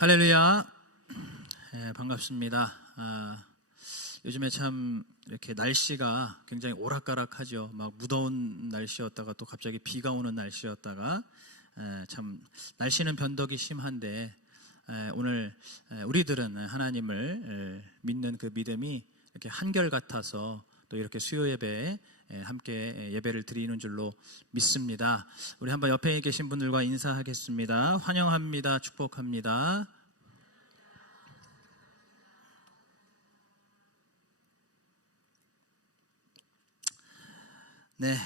할렐루야. 반갑습니다. 요즘에 참 이렇게 날씨가 굉장히 오락가락하죠. 막 무더운 날씨였다가 또 갑자기 비가 오는 날씨였다가 참 날씨는 변덕이 심한데 오늘 우리들은 하나님을 믿는 그 믿음이 이렇게 한결같아서 또 이렇게 수요 예배에 함께 예배를 드리는 줄로 믿습니다. 우리 한번 옆에 계신 분들과 인사하겠습니다. 환영합니다. 축복합니다. 네,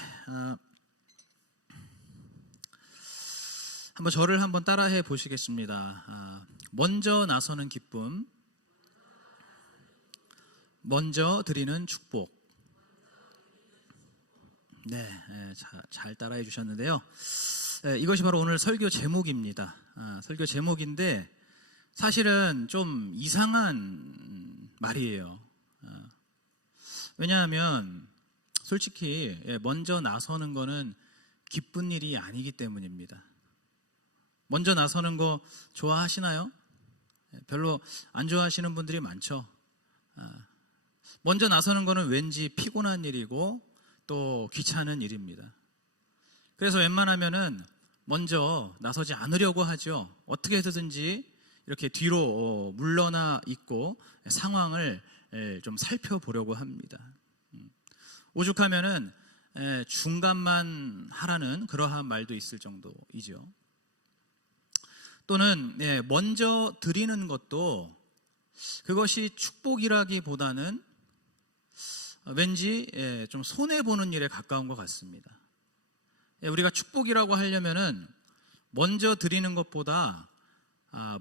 한번 저를 한번 따라해 보시겠습니다. 먼저 나서는 기쁨, 먼저 드리는 축복. 네, 잘 따라해 주셨는데요. 이것이 바로 오늘 설교 제목입니다. 설교 제목인데 사실은 좀 이상한 말이에요. 왜냐하면 솔직히 먼저 나서는 거는 기쁜 일이 아니기 때문입니다. 먼저 나서는 거 좋아하시나요? 별로 안 좋아하시는 분들이 많죠. 먼저 나서는 거는 왠지 피곤한 일이고 또 귀찮은 일입니다. 그래서 웬만하면은 먼저 나서지 않으려고 하죠. 어떻게 해서든지 이렇게 뒤로 물러나 있고 상황을 좀 살펴보려고 합니다. 오죽하면은 중간만 하라는 그러한 말도 있을 정도이죠. 또는 먼저 드리는 것도 그것이 축복이라기보다는 왠지 좀 손해보는 일에 가까운 것 같습니다. 우리가 축복이라고 하려면은 먼저 드리는 것보다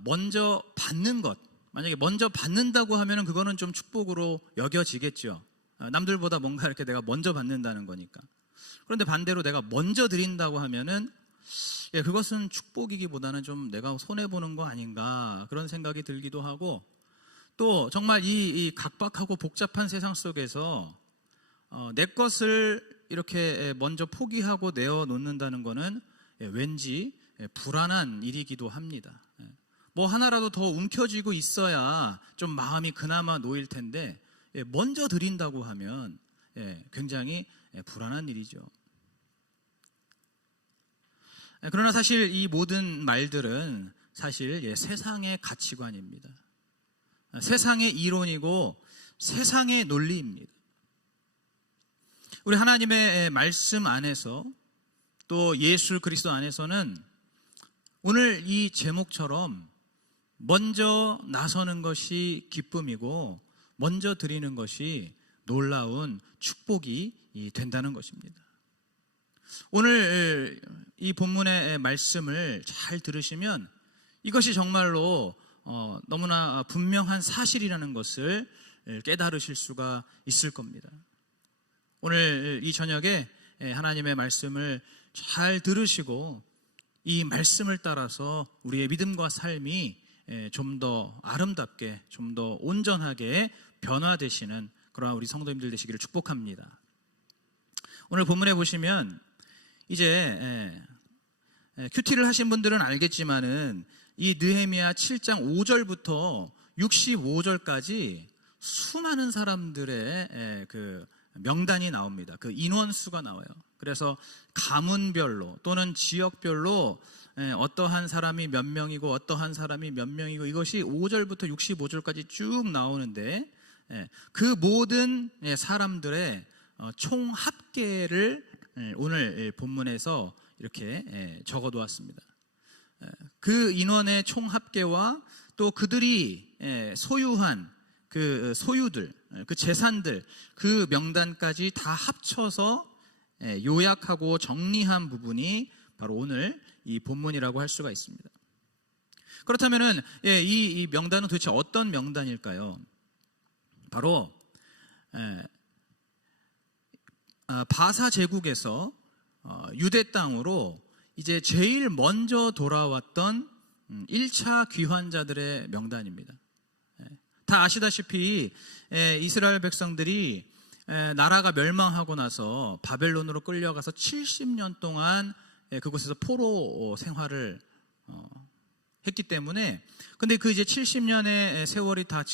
먼저 받는 것, 만약에 먼저 받는다고 하면은 그거는 좀 축복으로 여겨지겠죠. 남들보다 뭔가 이렇게 내가 먼저 받는다는 거니까. 그런데 반대로 내가 먼저 드린다고 하면은 그것은 축복이기보다는 좀 내가 손해보는 거 아닌가 그런 생각이 들기도 하고, 또 정말 이 각박하고 복잡한 세상 속에서 내 것을 이렇게 먼저 포기하고 내어놓는다는 것은 왠지 불안한 일이기도 합니다. 뭐 하나라도 더 움켜쥐고 있어야 좀 마음이 그나마 놓일 텐데 먼저 드린다고 하면 굉장히 불안한 일이죠. 그러나 사실 이 모든 말들은 사실 세상의 가치관입니다. 세상의 이론이고 세상의 논리입니다. 우리 하나님의 말씀 안에서 또 예수 그리스도 안에서는 오늘 이 제목처럼 먼저 나서는 것이 기쁨이고 먼저 드리는 것이 놀라운 축복이 된다는 것입니다. 오늘 이 본문의 말씀을 잘 들으시면 이것이 정말로 너무나 분명한 사실이라는 것을 깨달으실 수가 있을 겁니다. 오늘 이 저녁에 하나님의 말씀을 잘 들으시고 이 말씀을 따라서 우리의 믿음과 삶이 좀 더 아름답게, 좀 더 온전하게 변화되시는 그러한 우리 성도님들 되시기를 축복합니다. 오늘 본문에 보시면 이제 큐티를 하신 분들은 알겠지만은 이 느헤미야 7장 5절부터 65절까지 수많은 사람들의 그 명단이 나옵니다. 그 인원수가 나와요. 그래서 가문별로 또는 지역별로 어떠한 사람이 몇 명이고 어떠한 사람이 몇 명이고 이것이 5절부터 65절까지 쭉 나오는데 그 모든 사람들의 총 합계를 오늘 본문에서 이렇게 적어 놓았습니다. 그 인원의 총 합계와 또 그들이 소유한 그 소유들, 그 재산들, 그 명단까지 다 합쳐서 요약하고 정리한 부분이 바로 오늘 이 본문이라고 할 수가 있습니다. 그렇다면은 이 명단은 도대체 어떤 명단일까요? 바로 바사 제국에서 유대 땅으로 이제 제일 먼저 돌아왔던 1차 귀환자들의 명단입니다. 다 아시다시피 이스라엘 백성들이 나라가 멸망하고 나서 바벨론으로 끌려가서 70년 동안 그곳에서 포로 생활을 했기 때문에, 근데 그 이제 70년의 세월이 다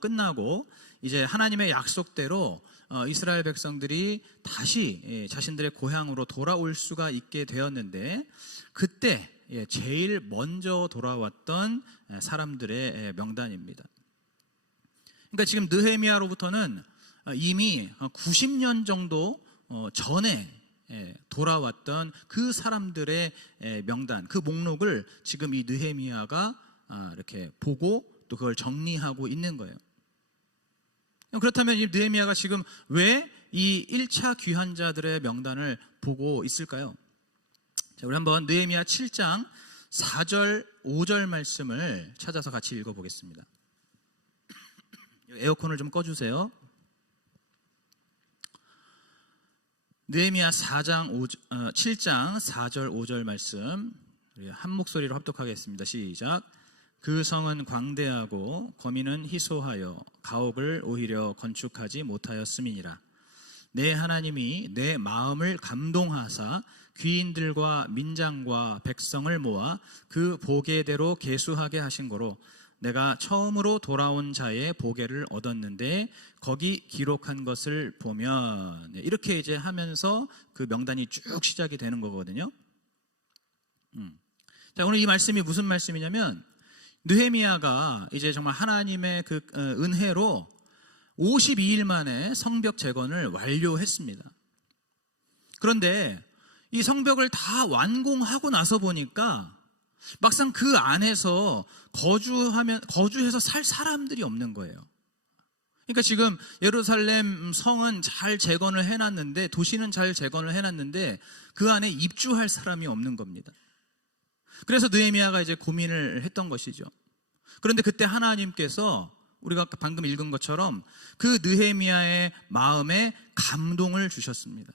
끝나고 이제 하나님의 약속대로 이스라엘 백성들이 다시 자신들의 고향으로 돌아올 수가 있게 되었는데, 그때 제일 먼저 돌아왔던 사람들의 명단입니다. 그러니까 지금 느헤미야로부터는 이미 90년 정도 전에 돌아왔던 그 사람들의 명단, 그 목록을 지금 이 느헤미야가 이렇게 보고 또 그걸 정리하고 있는 거예요. 그렇다면 이 느헤미야가 지금 왜 이 1차 귀환자들의 명단을 보고 있을까요? 자, 우리 한번 느헤미야 7장 4절 5절 말씀을 찾아서 같이 읽어보겠습니다. 에어컨을 좀 꺼주세요. 느헤미야 7장 4절 5절 말씀 한 목소리로 합독하겠습니다. 시작. 그 성은 광대하고 거민은 희소하여 가옥을 오히려 건축하지 못하였음이니라. 내 하나님이 내 마음을 감동하사 귀인들과 민장과 백성을 모아 그 보게대로 계수하게 하신 거로 내가 처음으로 돌아온 자의 보게를 얻었는데 거기 기록한 것을 보면, 이렇게 이제 하면서 그 명단이 쭉 시작이 되는 거거든요. 자, 오늘 이 말씀이 무슨 말씀이냐면, 느헤미야가 이제 정말 하나님의 그 은혜로 52일 만에 성벽 재건을 완료했습니다. 그런데 이 성벽을 다 완공하고 나서 보니까 막상 그 안에서 거주해서 살 사람들이 없는 거예요. 그러니까 지금 예루살렘 성은 잘 재건을 해놨는데, 도시는 잘 재건을 해놨는데 그 안에 입주할 사람이 없는 겁니다. 그래서 느헤미야가 이제 고민을 했던 것이죠. 그런데 그때 하나님께서 우리가 방금 읽은 것처럼 그 느헤미야의 마음에 감동을 주셨습니다.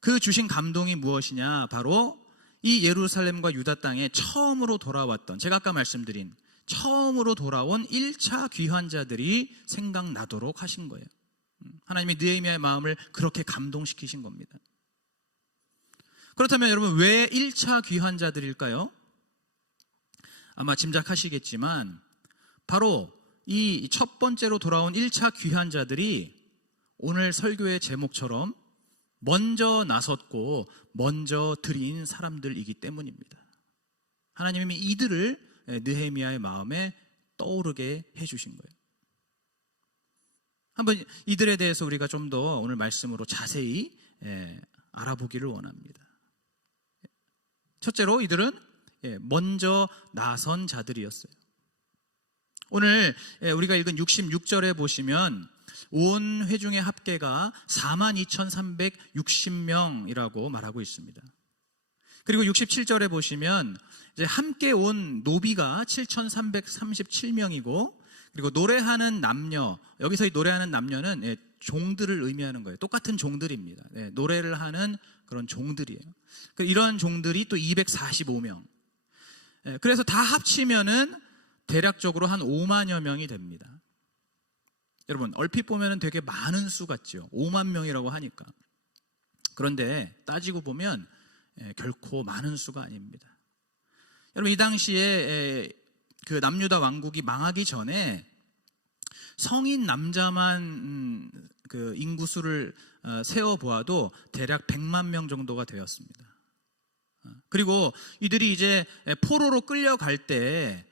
그 주신 감동이 무엇이냐? 바로 이 예루살렘과 유다 땅에 처음으로 돌아왔던, 제가 아까 말씀드린 처음으로 돌아온 1차 귀환자들이 생각나도록 하신 거예요. 하나님이 느헤미야의 마음을 그렇게 감동시키신 겁니다. 그렇다면 여러분, 왜 1차 귀환자들일까요? 아마 짐작하시겠지만 바로 이 첫 번째로 돌아온 1차 귀환자들이 오늘 설교의 제목처럼 먼저 나섰고 먼저 드린 사람들이기 때문입니다. 하나님이 이들을 느헤미야의 마음에 떠오르게 해주신 거예요. 한번 이들에 대해서 우리가 좀 더 오늘 말씀으로 자세히 알아보기를 원합니다. 첫째로 이들은 먼저 나선 자들이었어요. 오늘 우리가 읽은 66절에 보시면 온 회중의 합계가 42,360명이라고 말하고 있습니다. 그리고 67절에 보시면 이제 함께 온 노비가 7,337명이고, 그리고 노래하는 남녀, 여기서 이 노래하는 남녀는 종들을 의미하는 거예요. 똑같은 종들입니다. 노래를 하는 그런 종들이에요. 이런 종들이 또 245명. 그래서 다 합치면은 대략적으로 한 5만여 명이 됩니다. 여러분, 얼핏 보면 되게 많은 수 같죠. 5만 명이라고 하니까. 그런데 따지고 보면 결코 많은 수가 아닙니다. 여러분, 이 당시에 그 남유다 왕국이 망하기 전에 성인 남자만 그 인구수를 세어 보아도 대략 100만 명 정도가 되었습니다. 그리고 이들이 이제 포로로 끌려갈 때,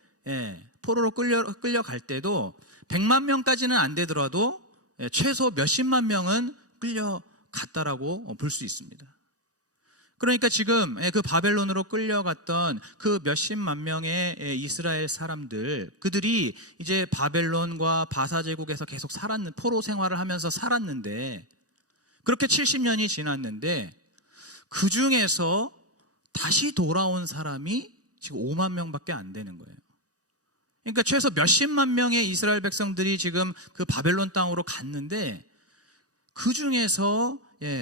끌려갈 때도 100만 명까지는 안 되더라도 최소 몇십만 명은 끌려갔다라고 볼 수 있습니다. 그러니까 지금 그 바벨론으로 끌려갔던 그 몇십만 명의 이스라엘 사람들, 그들이 이제 바벨론과 바사제국에서 계속 포로 생활을 하면서 살았는데, 그렇게 70년이 지났는데 그 중에서 다시 돌아온 사람이 지금 5만 명밖에 안 되는 거예요. 그러니까 최소 몇십만 명의 이스라엘 백성들이 지금 그 바벨론 땅으로 갔는데 그 중에서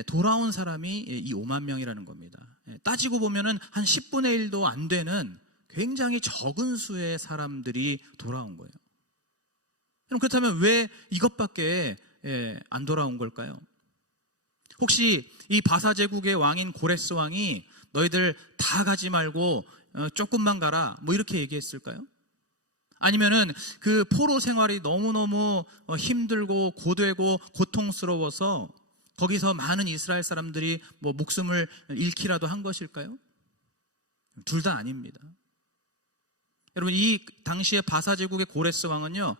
돌아온 사람이 이 5만 명이라는 겁니다. 따지고 보면은 한 10분의 1도 안 되는 굉장히 적은 수의 사람들이 돌아온 거예요. 그럼 그렇다면 왜 이것밖에 안 돌아온 걸까요? 혹시 이 바사 제국의 왕인 고레스 왕이 너희들 다 가지 말고 조금만 가라 뭐 이렇게 얘기했을까요? 아니면은 그 포로 생활이 너무너무 힘들고 고되고 고통스러워서 거기서 많은 이스라엘 사람들이 뭐 목숨을 잃기라도 한 것일까요? 둘 다 아닙니다. 여러분, 이 당시의 바사 제국의 고레스 왕은요,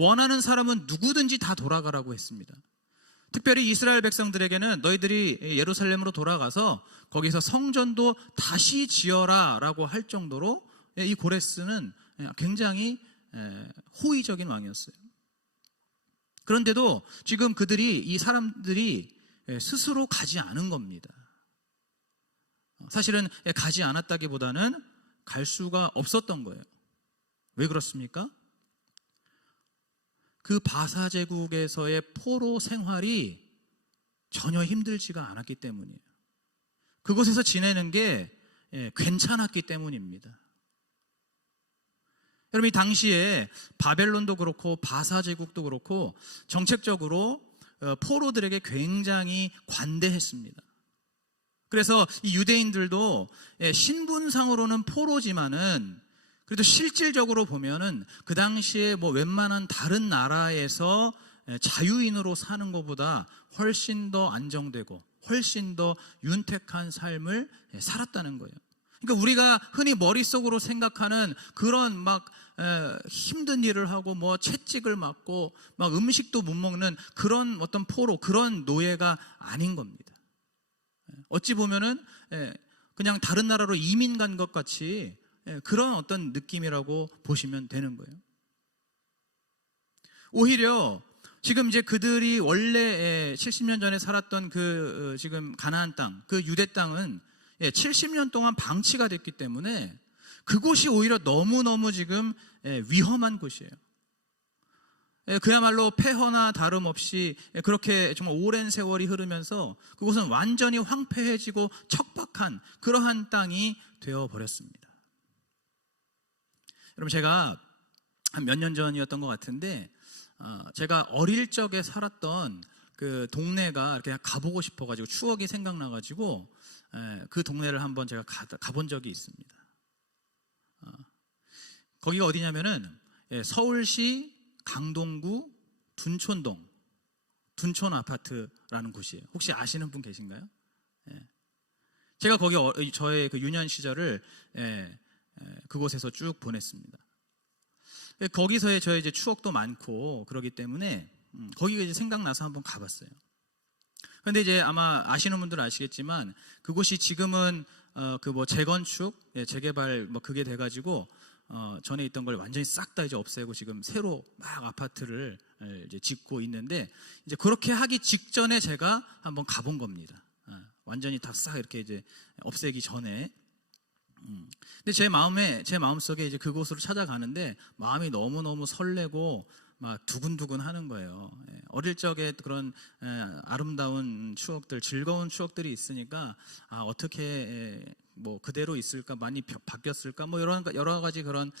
원하는 사람은 누구든지 다 돌아가라고 했습니다. 특별히 이스라엘 백성들에게는 너희들이 예루살렘으로 돌아가서 거기서 성전도 다시 지어라 라고 할 정도로 이 고레스는 굉장히 호의적인 왕이었어요. 그런데도 지금 이 사람들이 스스로 가지 않은 겁니다. 사실은 가지 않았다기보다는 갈 수가 없었던 거예요. 왜 그렇습니까? 그 바사 제국에서의 포로 생활이 전혀 힘들지가 않았기 때문이에요. 그곳에서 지내는 게 괜찮았기 때문입니다. 여러분, 이 당시에 바벨론도 그렇고 바사 제국도 그렇고 정책적으로 포로들에게 굉장히 관대했습니다. 그래서 이 유대인들도 신분상으로는 포로지만은 그래도 실질적으로 보면은 그 당시에 뭐 웬만한 다른 나라에서 자유인으로 사는 것보다 훨씬 더 안정되고 훨씬 더 윤택한 삶을 살았다는 거예요. 그러니까 우리가 흔히 머릿속으로 생각하는 그런 막 힘든 일을 하고 뭐 채찍을 맞고 막 음식도 못 먹는 그런 어떤 포로, 그런 노예가 아닌 겁니다. 어찌 보면은 그냥 다른 나라로 이민 간 것 같이 그런 어떤 느낌이라고 보시면 되는 거예요. 오히려 지금 이제 그들이 원래 70년 전에 살았던 그 지금 가나안 땅, 그 유대 땅은 70년 동안 방치가 됐기 때문에 그곳이 오히려 너무너무 지금 위험한 곳이에요. 그야말로 폐허나 다름없이 그렇게 정말 오랜 세월이 흐르면서 그곳은 완전히 황폐해지고 척박한 그러한 땅이 되어버렸습니다. 여러분, 제가 한 몇 년 전이었던 것 같은데 제가 어릴 적에 살았던 그 동네가 이렇게 가보고 싶어가지고 추억이 생각나가지고 그 동네를 한번 제가 가본 적이 있습니다. 거기가 어디냐면은 서울시 강동구 둔촌동 둔촌 아파트라는 곳이에요. 혹시 아시는 분 계신가요? 제가 거기 저의 그 유년 시절을 그곳에서 쭉 보냈습니다. 거기서의 저의 이제 추억도 많고 그러기 때문에 거기가 이제 생각나서 한번 가봤어요. 그런데 이제 아마 아시는 분들은 아시겠지만 그곳이 지금은 그 뭐 재건축, 재개발 뭐 그게 돼가지고 전에 있던 걸 완전히 싹 다 이제 없애고 지금 새로 막 아파트를 이제 짓고 있는데 이제 그렇게 하기 직전에 제가 한번 가본 겁니다. 완전히 다 싹 이렇게 이제 없애기 전에. 근데 제 마음속에 이제 그곳으로 찾아가는데 마음이 너무너무 설레고 막 두근두근 하는 거예요. 어릴 적에 그런 아름다운 추억들, 즐거운 추억들이 있으니까 어떻게 뭐 그대로 있을까, 많이 바뀌었을까, 뭐 이런 여러 가지 그런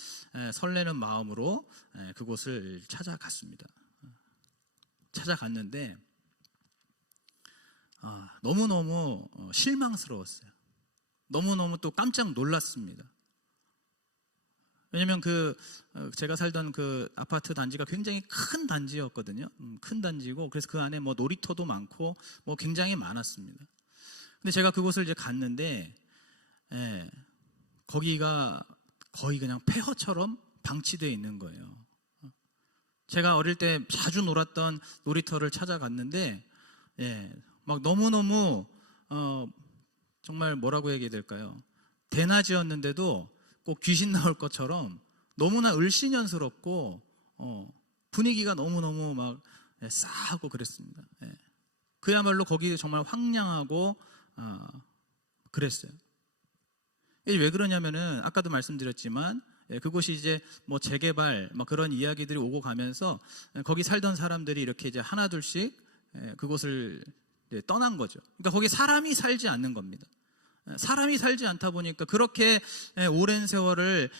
설레는 마음으로 그곳을 찾아갔습니다. 찾아갔는데 너무너무 실망스러웠어요. 너무너무 또 깜짝 놀랐습니다. 왜냐면 제가 살던 그 아파트 단지가 굉장히 큰 단지였거든요. 큰 단지고 그래서 그 안에 뭐 놀이터도 많고 뭐 굉장히 많았습니다. 근데 제가 그곳을 이제 갔는데 거기가 거의 그냥 폐허처럼 방치되어 있는 거예요. 제가 어릴 때 자주 놀았던 놀이터를 찾아갔는데 막 너무너무 정말 뭐라고 얘기해야 될까요? 대낮이었는데도 꼭 귀신 나올 것처럼 너무나 을씨년스럽고 분위기가 너무너무 막 싸하고 그랬습니다. 그야말로 거기 정말 황량하고 그랬어요. 왜 그러냐면은 아까도 말씀드렸지만 그곳이 이제 뭐 재개발 막 그런 이야기들이 오고 가면서 거기 살던 사람들이 이렇게 이제 하나둘씩 그곳을 떠난 거죠. 그러니까 거기 사람이 살지 않는 겁니다. 사람이 살지 않다 보니까 그렇게 오랜 세월을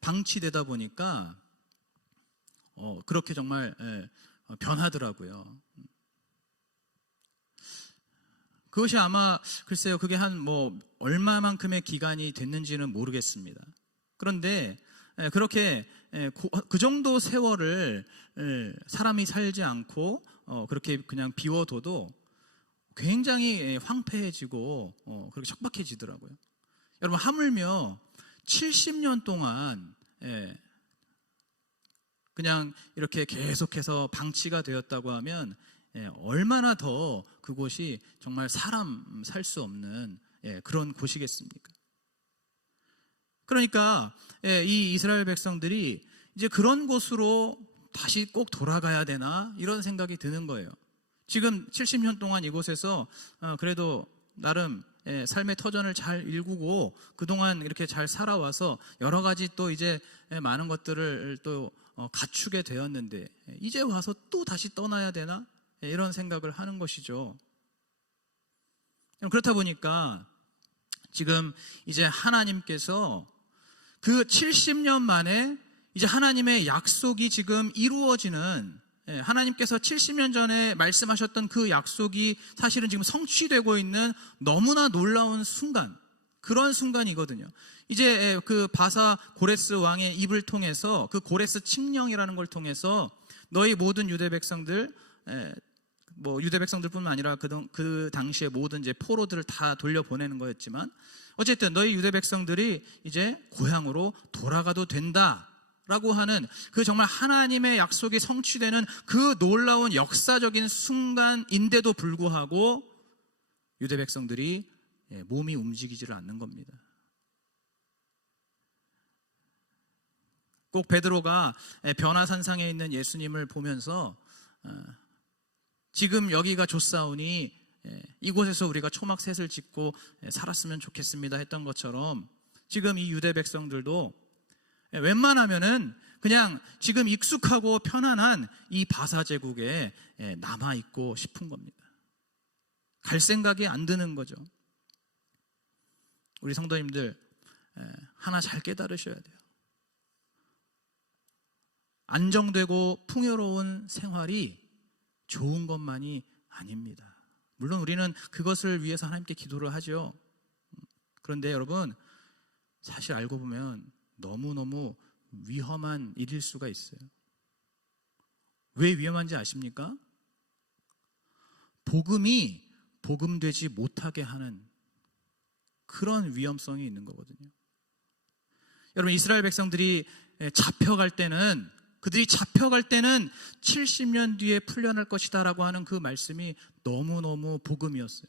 방치되다 보니까 그렇게 정말 변하더라고요. 그것이 아마 글쎄요, 그게 한 얼마만큼의 기간이 됐는지는 모르겠습니다. 그런데 그렇게 그 정도 세월을 사람이 살지 않고 그렇게 그냥 비워둬도 굉장히 황폐해지고 그렇게 척박해지더라고요. 여러분, 하물며 70년 동안 그냥 이렇게 계속해서 방치가 되었다고 하면 얼마나 더 그곳이 정말 사람 살 수 없는 그런 곳이겠습니까? 그러니까 이 이스라엘 백성들이 이제 그런 곳으로 다시 꼭 돌아가야 되나 이런 생각이 드는 거예요. 지금 70년 동안 이곳에서 그래도 나름 삶의 터전을 잘 일구고 그동안 이렇게 잘 살아와서 여러 가지 또 이제 많은 것들을 또 갖추게 되었는데 이제 와서 또 다시 떠나야 되나 이런 생각을 하는 것이죠. 그렇다 보니까 지금 이제 하나님께서 그 70년 만에 이제 하나님의 약속이 지금 이루어지는, 하나님께서 70년 전에 말씀하셨던 그 약속이 사실은 지금 성취되고 있는 너무나 놀라운 순간, 그런 순간이거든요. 이제 그 바사 고레스 왕의 입을 통해서, 그 고레스 칙령이라는 걸 통해서 너희 모든 유대 백성들, 유대 백성들뿐만 아니라 그 당시에 모든 이제 포로들을 다 돌려보내는 거였지만, 어쨌든 너희 유대 백성들이 이제 고향으로 돌아가도 된다라고 하는 그 정말 하나님의 약속이 성취되는 그 놀라운 역사적인 순간인데도 불구하고 유대 백성들이 몸이 움직이지를 않는 겁니다. 꼭 베드로가 변화산상에 있는 예수님을 보면서 지금 여기가 좋사오니 이곳에서 우리가 초막셋을 짓고 살았으면 좋겠습니다 했던 것처럼, 지금 이 유대 백성들도 웬만하면은 그냥 지금 익숙하고 편안한 이 바사 제국에 남아있고 싶은 겁니다. 갈 생각이 안 드는 거죠. 우리 성도님들 하나 잘 깨달으셔야 돼요. 안정되고 풍요로운 생활이 좋은 것만이 아닙니다. 물론 우리는 그것을 위해서 하나님께 기도를 하죠. 그런데 여러분, 사실 알고 보면 너무너무 위험한 일일 수가 있어요. 왜 위험한지 아십니까? 복음이 복음되지 못하게 하는 그런 위험성이 있는 거거든요. 여러분, 이스라엘 백성들이 잡혀갈 때는, 그들이 잡혀갈 때는 70년 뒤에 풀려날 것이다 라고 하는 그 말씀이 너무너무 복음이었어요.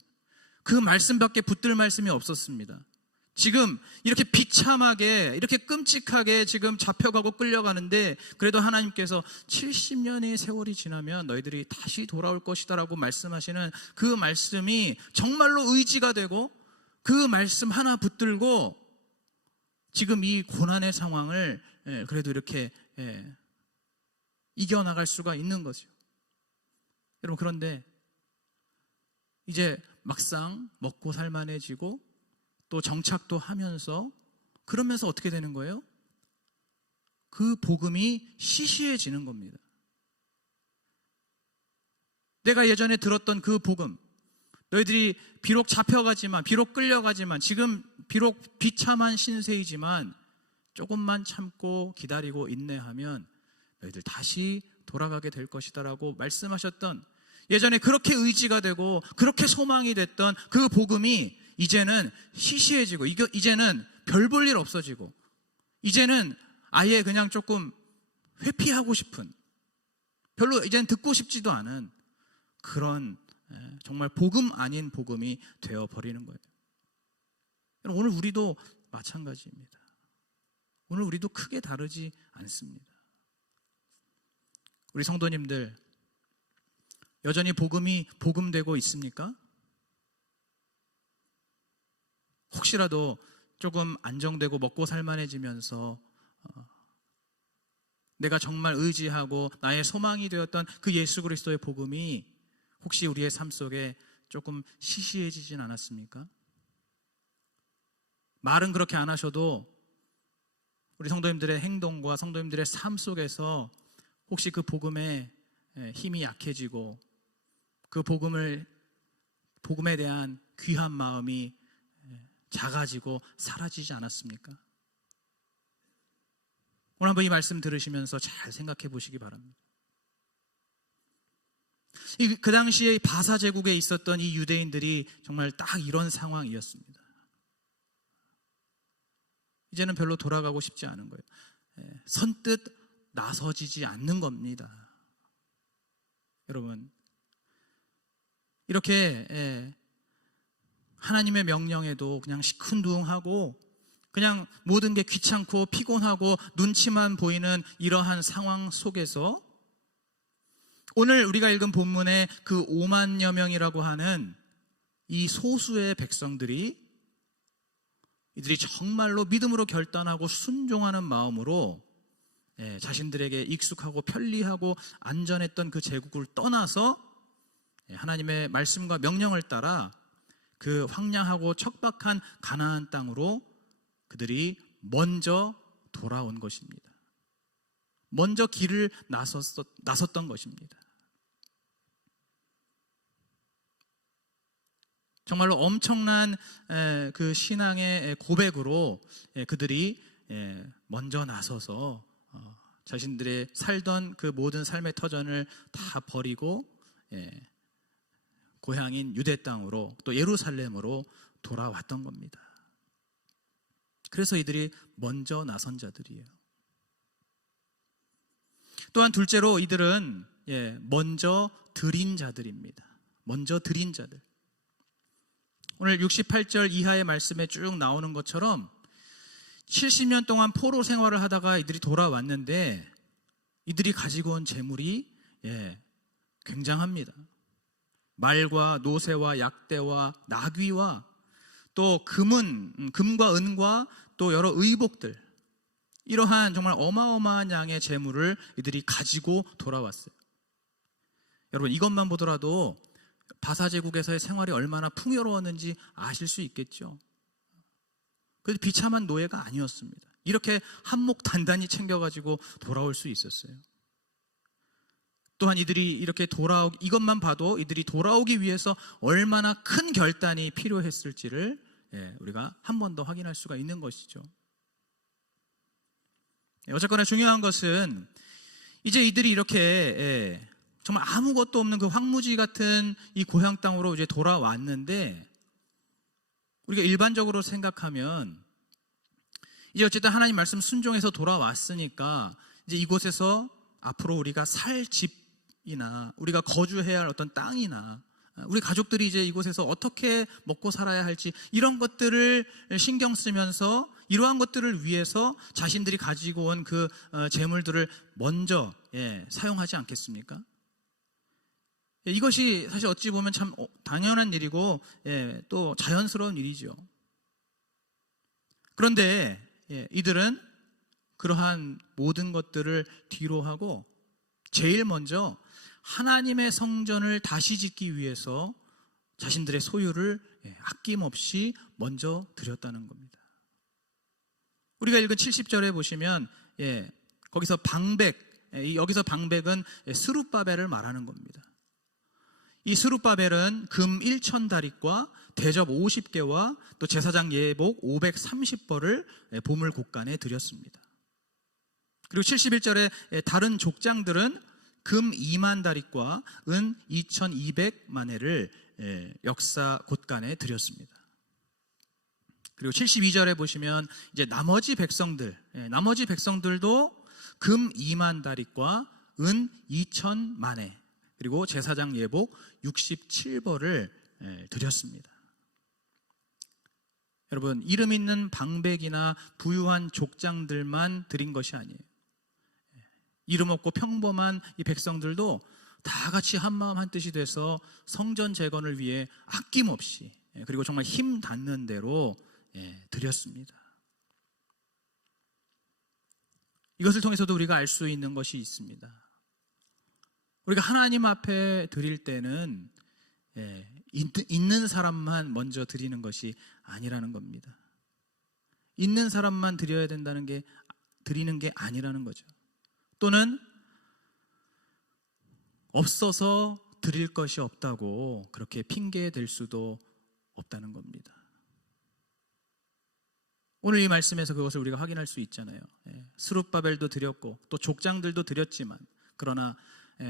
그 말씀밖에 붙들 말씀이 없었습니다. 지금 이렇게 비참하게, 이렇게 끔찍하게 지금 잡혀가고 끌려가는데, 그래도 하나님께서 70년의 세월이 지나면 너희들이 다시 돌아올 것이다 라고 말씀하시는 그 말씀이 정말로 의지가 되고, 그 말씀 하나 붙들고 지금 이 고난의 상황을 그래도 이렇게 이겨나갈 수가 있는 거죠. 여러분, 그런데 이제 막상 먹고 살만해지고 또 정착도 하면서, 그러면서 어떻게 되는 거예요? 그 복음이 시시해지는 겁니다. 내가 예전에 들었던 그 복음, 너희들이 비록 잡혀가지만, 비록 끌려가지만, 지금 비록 비참한 신세이지만 조금만 참고 기다리고 인내하면 너희들 다시 돌아가게 될 것이다 라고 말씀하셨던, 예전에 그렇게 의지가 되고 그렇게 소망이 됐던 그 복음이 이제는 시시해지고, 이제는 별 볼 일 없어지고, 이제는 아예 그냥 조금 회피하고 싶은, 별로 이제는 듣고 싶지도 않은 그런 정말 복음 아닌 복음이 되어버리는 거예요. 오늘 우리도 마찬가지입니다. 오늘 우리도 크게 다르지 않습니다. 우리 성도님들, 여전히 복음이 복음되고 있습니까? 혹시라도 조금 안정되고 먹고 살만해지면서 내가 정말 의지하고 나의 소망이 되었던 그 예수 그리스도의 복음이 혹시 우리의 삶 속에 조금 시시해지진 않았습니까? 말은 그렇게 안 하셔도 우리 성도님들의 행동과 성도님들의 삶 속에서 혹시 그 복음의 힘이 약해지고, 그 복음에 대한 귀한 마음이 작아지고 사라지지 않았습니까? 오늘 한번 이 말씀 들으시면서 잘 생각해 보시기 바랍니다. 그 당시에 바사 제국에 있었던 이 유대인들이 정말 딱 이런 상황이었습니다. 이제는 별로 돌아가고 싶지 않은 거예요. 선뜻 나서지지 않는 겁니다. 여러분, 이렇게 하나님의 명령에도 그냥 시큰둥하고 그냥 모든 게 귀찮고 피곤하고 눈치만 보이는 이러한 상황 속에서 오늘 우리가 읽은 본문의 그 5만여 명이라고 하는 이 소수의 백성들이 이들이 정말로 믿음으로 결단하고 순종하는 마음으로 자신들에게 익숙하고 편리하고 안전했던 그 제국을 떠나서 하나님의 말씀과 명령을 따라 그 황량하고 척박한 가나안 땅으로 그들이 먼저 돌아온 것입니다. 먼저 길을 나섰던 것입니다. 정말로 엄청난 그 신앙의 고백으로 그들이 먼저 나서서 자신들의 살던 그 모든 삶의 터전을 다 버리고 고향인 유대 땅으로 또 예루살렘으로 돌아왔던 겁니다. 그래서 이들이 먼저 나선 자들이에요. 또한 둘째로 이들은 먼저 드린 자들입니다. 먼저 드린 자들. 오늘 68절 이하의 말씀에 쭉 나오는 것처럼 70년 동안 포로 생활을 하다가 이들이 돌아왔는데 이들이 가지고 온 재물이 굉장합니다. 말과 노새와 약대와 나귀와 또 금과 은과 또 여러 의복들, 이러한 정말 어마어마한 양의 재물을 이들이 가지고 돌아왔어요. 여러분, 이것만 보더라도 바사 제국에서의 생활이 얼마나 풍요로웠는지 아실 수 있겠죠. 그래서 비참한 노예가 아니었습니다. 이렇게 한몫 단단히 챙겨가지고 돌아올 수 있었어요. 또한 이들이 이렇게 이것만 봐도 이들이 돌아오기 위해서 얼마나 큰 결단이 필요했을지를 우리가 한 번 더 확인할 수가 있는 것이죠. 어쨌거나 중요한 것은 이제 이들이 이렇게 정말 아무것도 없는 그 황무지 같은 이 고향 땅으로 이제 돌아왔는데, 우리가 일반적으로 생각하면 이제 어쨌든 하나님 말씀 순종해서 돌아왔으니까 이제 이곳에서 앞으로 우리가 살 집이나 우리가 거주해야 할 어떤 땅이나 우리 가족들이 이제 이곳에서 어떻게 먹고 살아야 할지 이런 것들을 신경 쓰면서 이러한 것들을 위해서 자신들이 가지고 온 그 재물들을 먼저 사용하지 않겠습니까? 이것이 사실 어찌 보면 참 당연한 일이고 또 자연스러운 일이죠. 그런데 이들은 그러한 모든 것들을 뒤로 하고 제일 먼저 하나님의 성전을 다시 짓기 위해서 자신들의 소유를 아낌없이 먼저 드렸다는 겁니다. 우리가 읽은 70절에 보시면 거기서 여기서 방백은 스룹바벨을 말하는 겁니다. 이 스룹바벨은 금 1,000다릿과 대접 50개와 또 제사장 예복 530벌을 보물 곳간에 드렸습니다. 그리고 71절에 다른 족장들은 금 2만 다릿과 은 2,200만회를 역사 곳간에 드렸습니다. 그리고 72절에 보시면 이제 나머지 백성들도 금 2만 다릿과 은 2,000만회 그리고 제사장 예복 67벌을 드렸습니다. 여러분, 이름 있는 방백이나 부유한 족장들만 드린 것이 아니에요. 이름 없고 평범한 이 백성들도 다 같이 한마음 한뜻이 돼서 성전 재건을 위해 아낌없이 그리고 정말 힘 닿는 대로 드렸습니다. 이것을 통해서도 우리가 알 수 있는 것이 있습니다. 우리가 하나님 앞에 드릴 때는 있는 사람만 먼저 드리는 것이 아니라는 겁니다. 있는 사람만 드려야 된다는 게 드리는 게 아니라는 거죠. 또는 없어서 드릴 것이 없다고 그렇게 핑계 댈 수도 없다는 겁니다. 오늘 이 말씀에서 그것을 우리가 확인할 수 있잖아요. 스룹바벨도 드렸고 또 족장들도 드렸지만, 그러나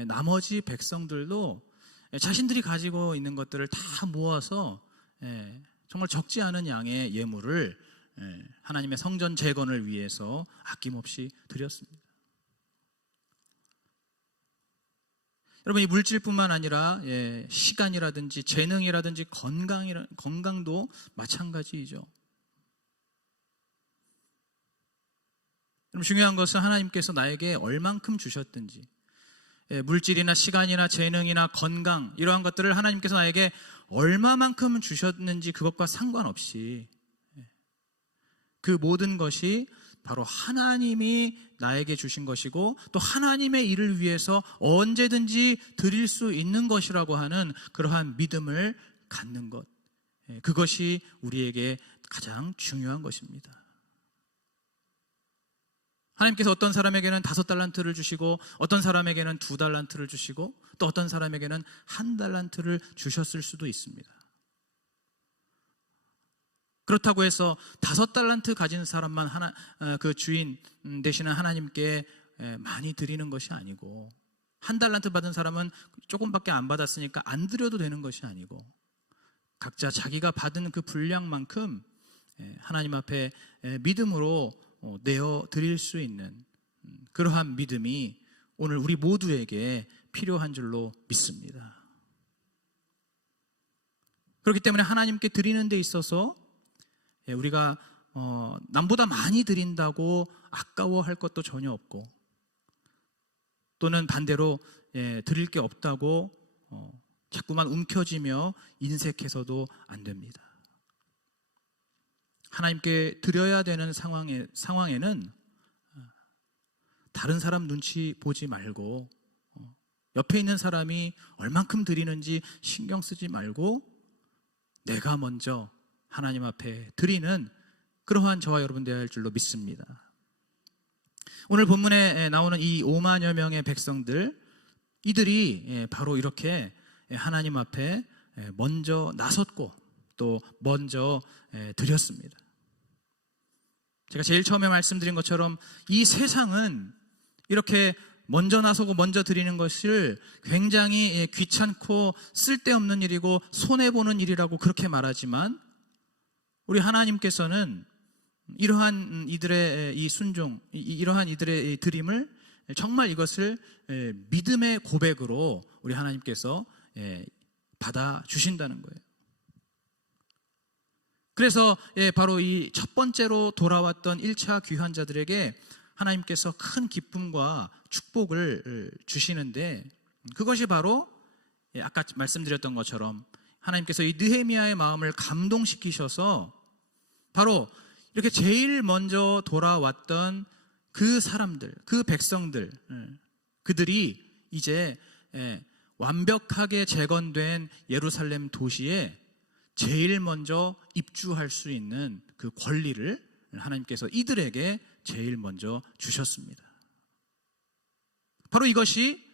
나머지 백성들도 자신들이 가지고 있는 것들을 다 모아서 정말 적지 않은 양의 예물을 하나님의 성전 재건을 위해서 아낌없이 드렸습니다. 여러분, 이 물질뿐만 아니라 시간이라든지 재능이라든지 건강도 마찬가지이죠. 중요한 것은 하나님께서 나에게 얼만큼 주셨든지, 물질이나 시간이나 재능이나 건강, 이러한 것들을 하나님께서 나에게 얼마만큼 주셨는지 그것과 상관없이 그 모든 것이 바로 하나님이 나에게 주신 것이고 또 하나님의 일을 위해서 언제든지 드릴 수 있는 것이라고 하는 그러한 믿음을 갖는 것, 그것이 우리에게 가장 중요한 것입니다. 하나님께서 어떤 사람에게는 5달란트를 주시고 어떤 사람에게는 2달란트를 주시고 또 어떤 사람에게는 1달란트를 주셨을 수도 있습니다. 그렇다고 해서 5달란트 가진 사람만 그 주인 되시는 하나님께 많이 드리는 것이 아니고, 1달란트 받은 사람은 조금밖에 안 받았으니까 안 드려도 되는 것이 아니고, 각자 자기가 받은 그 분량만큼 하나님 앞에 믿음으로 내어 드릴 수 있는 그러한 믿음이 오늘 우리 모두에게 필요한 줄로 믿습니다. 그렇기 때문에 하나님께 드리는 데 있어서 우리가 남보다 많이 드린다고 아까워할 것도 전혀 없고, 또는 반대로 드릴 게 없다고 자꾸만 움켜쥐며 인색해서도 안 됩니다. 하나님께 드려야 되는 상황에는 다른 사람 눈치 보지 말고, 옆에 있는 사람이 얼만큼 드리는지 신경 쓰지 말고 내가 먼저 하나님 앞에 드리는 그러한 저와 여러분 되어야 할 줄로 믿습니다. 오늘 본문에 나오는 이 5만여 명의 백성들, 이들이 바로 이렇게 하나님 앞에 먼저 나섰고 또 먼저 드렸습니다. 제가 제일 처음에 말씀드린 것처럼 이 세상은 이렇게 먼저 나서고 먼저 드리는 것을 굉장히 귀찮고 쓸데없는 일이고 손해보는 일이라고 그렇게 말하지만, 우리 하나님께서는 이러한 이들의 이 순종, 이러한 이들의 이 드림을 정말 이것을 믿음의 고백으로 우리 하나님께서 받아주신다는 거예요. 그래서 바로 이 첫 번째로 돌아왔던 1차 귀환자들에게 하나님께서 큰 기쁨과 축복을 주시는데, 그것이 바로 아까 말씀드렸던 것처럼 하나님께서 이 느헤미야의 마음을 감동시키셔서 바로 이렇게 제일 먼저 돌아왔던 그 사람들, 그 백성들, 그들이 이제 완벽하게 재건된 예루살렘 도시에 제일 먼저 입주할 수 있는 그 권리를 하나님께서 이들에게 제일 먼저 주셨습니다. 바로 이것이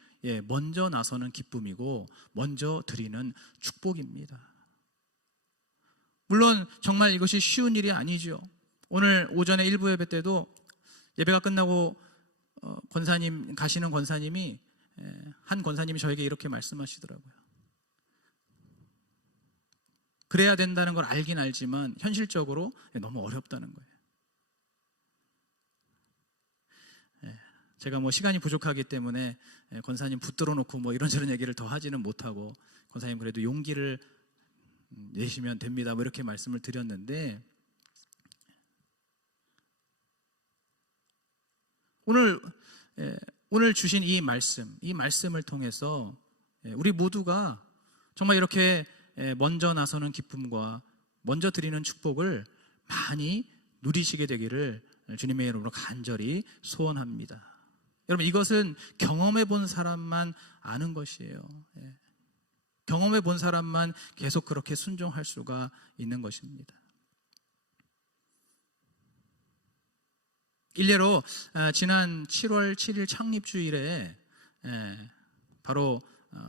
먼저 나서는 기쁨이고 먼저 드리는 축복입니다. 물론 정말 이것이 쉬운 일이 아니죠. 오늘 오전에 일부 예배 때도 예배가 끝나고 권사님, 가시는 권사님이 한 권사님이 저에게 이렇게 말씀하시더라고요. 그래야 된다는 걸 알긴 알지만 현실적으로 너무 어렵다는 거예요. 제가 시간이 부족하기 때문에 권사님 붙들어 놓고 이런저런 얘기를 더 하지는 못하고, 권사님 그래도 용기를 내시면 됩니다 이렇게 말씀을 드렸는데, 오늘 주신 이 말씀을 통해서 우리 모두가 정말 이렇게 먼저 나서는 기쁨과 먼저 드리는 축복을 많이 누리시게 되기를 주님의 이름으로 간절히 소원합니다. 여러분, 이것은 경험해 본 사람만 아는 것이에요. 경험해 본 사람만 계속 그렇게 순종할 수가 있는 것입니다. 일례로 지난 7월 7일 창립주일에 바로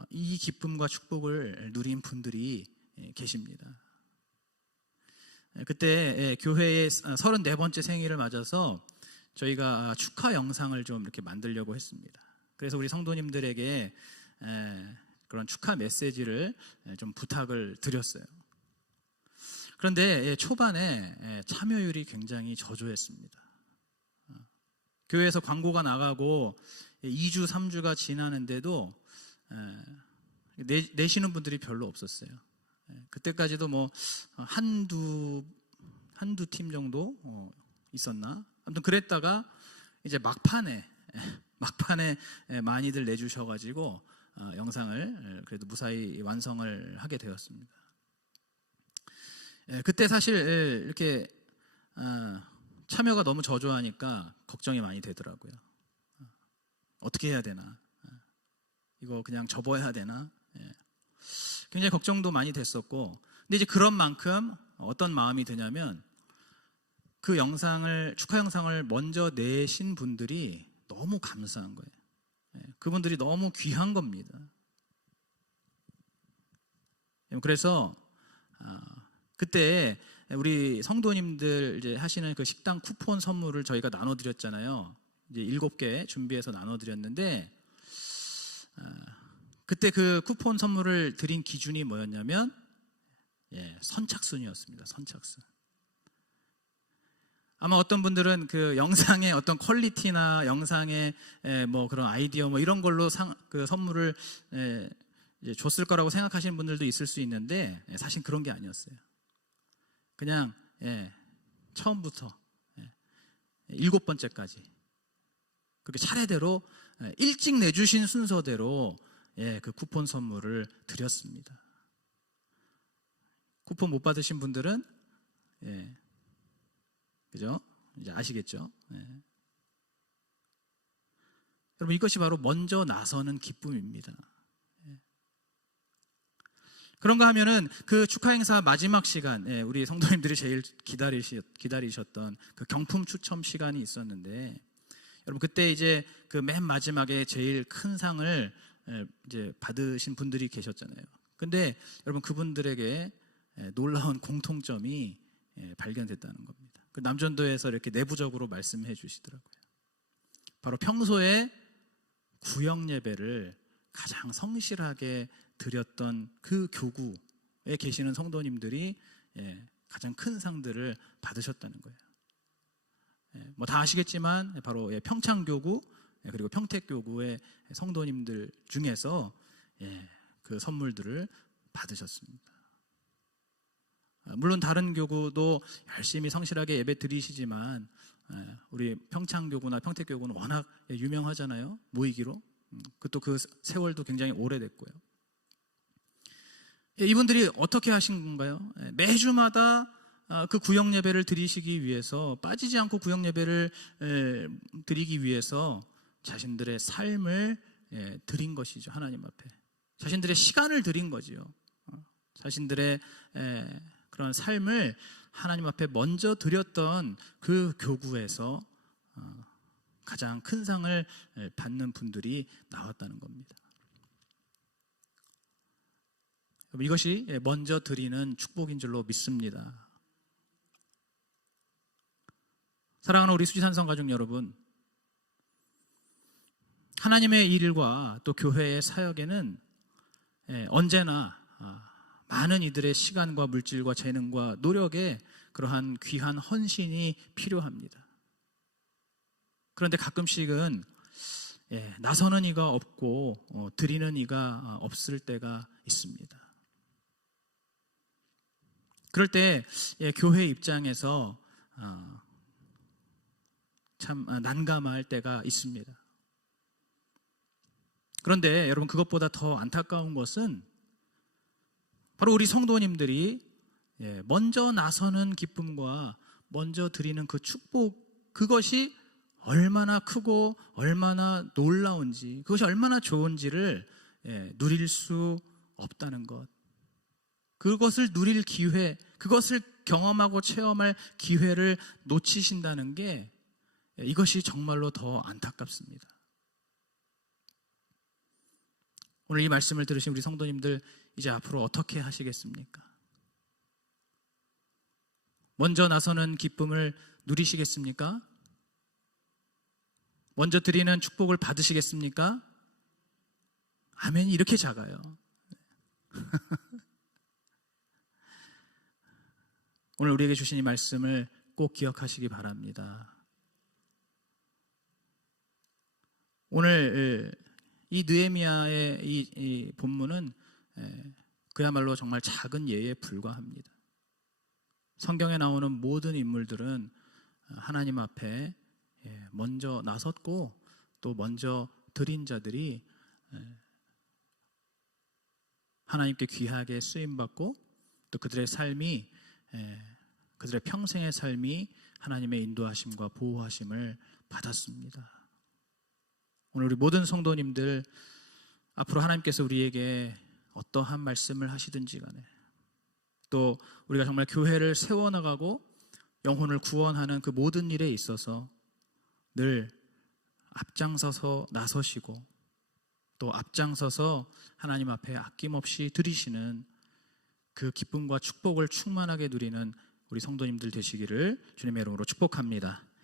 이 기쁨과 축복을 누린 분들이 계십니다. 그때 교회의 34번째 생일을 맞아서 저희가 축하 영상을 좀 이렇게 만들려고 했습니다. 그래서 우리 성도님들에게 그런 축하 메시지를 좀 부탁을 드렸어요. 그런데 초반에 참여율이 굉장히 저조했습니다. 교회에서 광고가 나가고 2주, 3주가 지나는데도 내시는 분들이 별로 없었어요. 그때까지도 뭐 한두 팀 정도 있었나? 아무튼 그랬다가 이제 막판에 많이들 내주셔가지고 영상을 그래도 무사히 완성을 하게 되었습니다. 그때 사실 이렇게 참여가 너무 저조하니까 걱정이 많이 되더라고요. 어떻게 해야 되나? 이거 그냥 접어야 되나? 굉장히 걱정도 많이 됐었고, 근데 이제 그런 만큼 어떤 마음이 드냐면 그 축하 영상을 먼저 내신 분들이 너무 감사한 거예요. 그분들이 너무 귀한 겁니다. 그래서 그때 우리 성도님들 이제 하시는 그 식당 쿠폰 선물을 저희가 나눠드렸잖아요. 이제 7개 준비해서 나눠드렸는데, 그때 그 쿠폰 선물을 드린 기준이 뭐였냐면, 선착순이었습니다. 선착순. 아마 어떤 분들은 그 영상의 어떤 퀄리티나 영상의 뭐 그런 아이디어 뭐 이런 걸로 그 선물을 이제 줬을 거라고 생각하시는 분들도 있을 수 있는데, 사실 그런 게 아니었어요. 그냥 처음부터 7번째까지 그렇게 차례대로 일찍 내주신 순서대로 그 쿠폰 선물을 드렸습니다. 쿠폰 못 받으신 분들은 그죠? 이제 아시겠죠? 여러분, 이것이 바로 먼저 나서는 기쁨입니다. 그런가 하면은 그 축하 행사 마지막 시간, 우리 성도님들이 제일 기다리셨던 그 경품 추첨 시간이 있었는데, 여러분 그때 이제 그 맨 마지막에 제일 큰 상을 이제 받으신 분들이 계셨잖아요. 근데 여러분 그분들에게 놀라운 공통점이 발견됐다는 겁니다. 그 남전도에서 이렇게 내부적으로 말씀해 주시더라고요. 바로 평소에 구역 예배를 가장 성실하게 드렸던 그 교구에 계시는 성도님들이 가장 큰 상들을 받으셨다는 거예요. 뭐 다 아시겠지만 바로 평창교구 그리고 평택교구의 성도님들 중에서 그 선물들을 받으셨습니다. 물론 다른 교구도 열심히 성실하게 예배 드리시지만 우리 평창교구나 평택교구는 워낙 유명하잖아요. 모이기로. 또 그 세월도 굉장히 오래됐고요. 이분들이 어떻게 하신 건가요? 매주마다 그 구역 예배를 드리시기 위해서, 빠지지 않고 구역 예배를 드리기 위해서 자신들의 삶을 드린 것이죠. 하나님 앞에 자신들의 시간을 드린 거지요. 자신들의 그런 삶을 하나님 앞에 먼저 드렸던 그 교구에서 가장 큰 상을 받는 분들이 나왔다는 겁니다. 이것이 먼저 드리는 축복인 줄로 믿습니다. 사랑하는 우리 수지산성 가족 여러분, 하나님의 일과 또 교회의 사역에는 언제나 많은 이들의 시간과 물질과 재능과 노력에 그러한 귀한 헌신이 필요합니다. 그런데 가끔씩은 나서는 이가 없고 드리는 이가 없을 때가 있습니다. 그럴 때 교회 입장에서 참 난감할 때가 있습니다. 그런데 여러분, 그것보다 더 안타까운 것은 바로 우리 성도님들이 먼저 나서는 기쁨과 먼저 드리는 그 축복, 그것이 얼마나 크고 얼마나 놀라운지, 그것이 얼마나 좋은지를 누릴 수 없다는 것, 그것을 누릴 기회, 그것을 경험하고 체험할 기회를 놓치신다는 게, 이것이 정말로 더 안타깝습니다. 오늘 이 말씀을 들으신 우리 성도님들, 이제 앞으로 어떻게 하시겠습니까? 먼저 나서는 기쁨을 누리시겠습니까? 먼저 드리는 축복을 받으시겠습니까? 아멘이 이렇게 작아요. 오늘 우리에게 주신 이 말씀을 꼭 기억하시기 바랍니다. 오늘 이 느헤미야의 이 본문은 그야말로 정말 작은 예에 불과합니다. 성경에 나오는 모든 인물들은 하나님 앞에 먼저 나섰고 또 먼저 드린 자들이 하나님께 귀하게 쓰임받고 또 그들의 삶이 그들의 평생의 삶이 하나님의 인도하심과 보호하심을 받았습니다. 오늘 우리 모든 성도님들 앞으로 하나님께서 우리에게 어떠한 말씀을 하시든지 간에 또 우리가 정말 교회를 세워나가고 영혼을 구원하는 그 모든 일에 있어서 늘 앞장서서 나서시고 또 앞장서서 하나님 앞에 아낌없이 드리시는 그 기쁨과 축복을 충만하게 누리는 우리 성도님들 되시기를 주님의 이름으로 축복합니다.